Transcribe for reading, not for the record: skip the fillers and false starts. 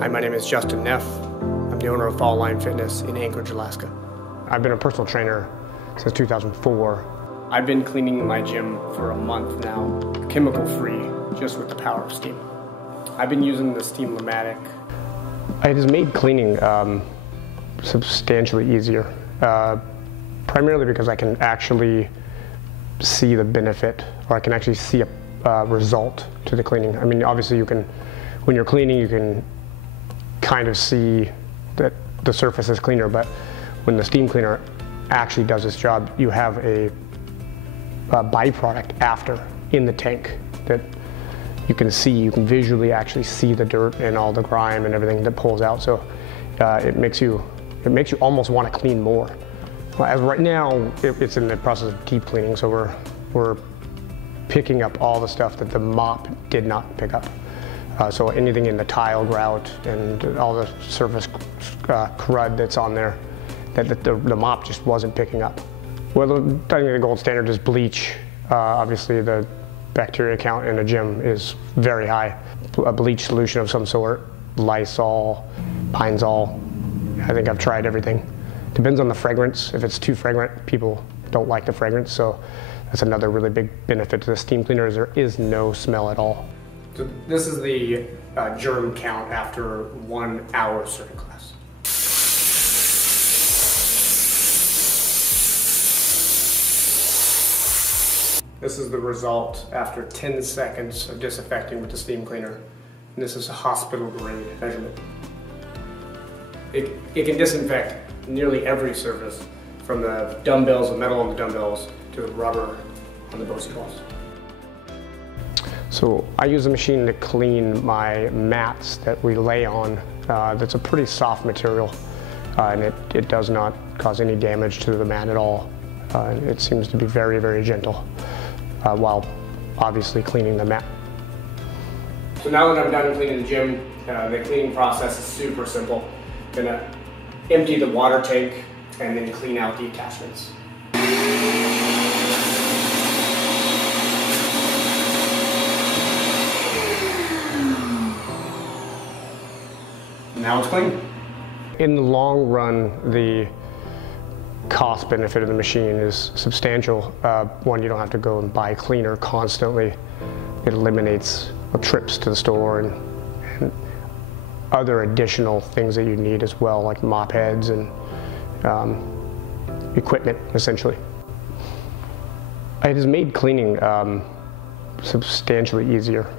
Hi, my name is Justin Neff. I'm the owner of Fall Line Fitness in Anchorage, Alaska. I've been a personal trainer since 2004. I've been cleaning my gym for a month now, chemical-free, just with the power of steam. I've been using the Steamvac. It has made cleaning substantially easier, primarily because I can actually see the benefit, or I can actually see a result to the cleaning. I mean, obviously you can, when you're cleaning, you can kind of see that the surface is cleaner, but when the steam cleaner actually does its job, you have a byproduct after in the tank that you can see. You can visually actually see the dirt and all the grime and everything that pulls out. So it makes you almost want to clean more. As right now, it's in the process of deep cleaning, so we're picking up all the stuff that the mop did not pick up. So anything in the tile grout and all the surface crud that's on there that the mop just wasn't picking up. Well, I think the gold standard is bleach. Obviously the bacteria count in a gym is very high. A bleach solution of some sort, Lysol, Pine-Sol. I think I've tried everything. Depends on the fragrance. If it's too fragrant, people don't like the fragrance, so that's another really big benefit to the steam cleaner, is there is no smell at all. So this is the germ count after 1 hour circuit class. This is the result after 10 seconds of disinfecting with the steam cleaner. And this is a hospital grade measurement. It can disinfect nearly every surface, from the dumbbells, the metal on the dumbbells, to the rubber on the Bocey balls. So I use the machine to clean my mats that we lay on. That's a pretty soft material, and it does not cause any damage to the mat at all. It seems to be very, very gentle, while obviously cleaning the mat. So now that I'm done cleaning the gym, the cleaning process is super simple. I'm gonna empty the water tank and then clean out the attachments. Now it's clean. In the long run, the cost benefit of the machine is substantial. One, you don't have to go and buy cleaner constantly. It eliminates trips to the store and other additional things that you need as well, like mop heads and equipment, essentially. It has made cleaning substantially easier.